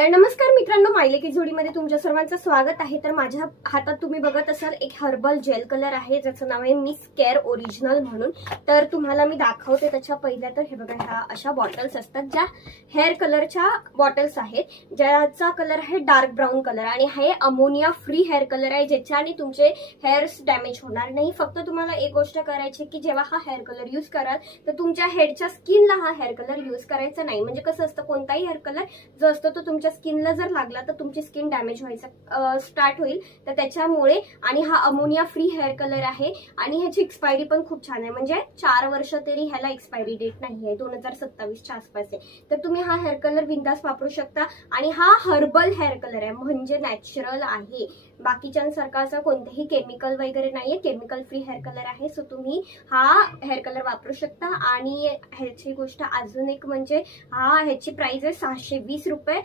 तर नमस्कार मित्रांनो, मायले की जोडीमध्ये तुमच्या सर्वांचं स्वागत आहे। तर माझ्या हातात तुम्ही बघत असाल एक हर्बल जेल कलर आहे, ज्याचं नाव आहे मिस केअर ओरिजिनल म्हणून। तर तुम्हाला मी दाखवते त्याच्या पहिल्या। तर हे बघा, ह्या अशा बॉटल्स असतात ज्या हेअर कलरच्या बॉटल्स आहेत, ज्याचा कलर आहे डार्क ब्राऊन कलर आणि हे अमोनिया फ्री हेअर कलर आहे, ज्याच्याने तुमचे हेअर्स डॅमेज होणार नाही। फक्त तुम्हाला एक गोष्ट करायची की जेव्हा हा हेअर कलर यूज कराल तर तुमच्या हेडच्या स्किनला हा हेअर कलर यूज करायचा नाही। म्हणजे कसं असतं, कोणताही हेअर कलर जो असतो तो तुमच्या स्किनला जर लागला तर तुमची स्किन डॅमेज व्हायचा स्टार्ट होईल। तर त्याच्यामुळे, आणि हा अमोनिया फ्री हेअर कलर आहे आणि ह्याची एक्सपायरी पण खूप छान आहे, म्हणजे 4 वर्ष तरी ह्याला एक्सपायरी डेट नाही आहे, 2027 च्या आसपास आहे। तर तुम्ही हा हेअर कलर बिंदास वापरू शकता आणि हा हर्बल हेअर कलर आहे, म्हणजे नॅचरल आहे, बाकीच्यांसारखा असं कोणतेही केमिकल वगैरे नाहीये, केमिकल फ्री हेअर कलर आहे। सो तुम्ही हा हेअर कलर वापरू शकता। आणि ह्याची गोष्ट अजून एक म्हणजे ह्याची प्राइस आहे 620 रुपये।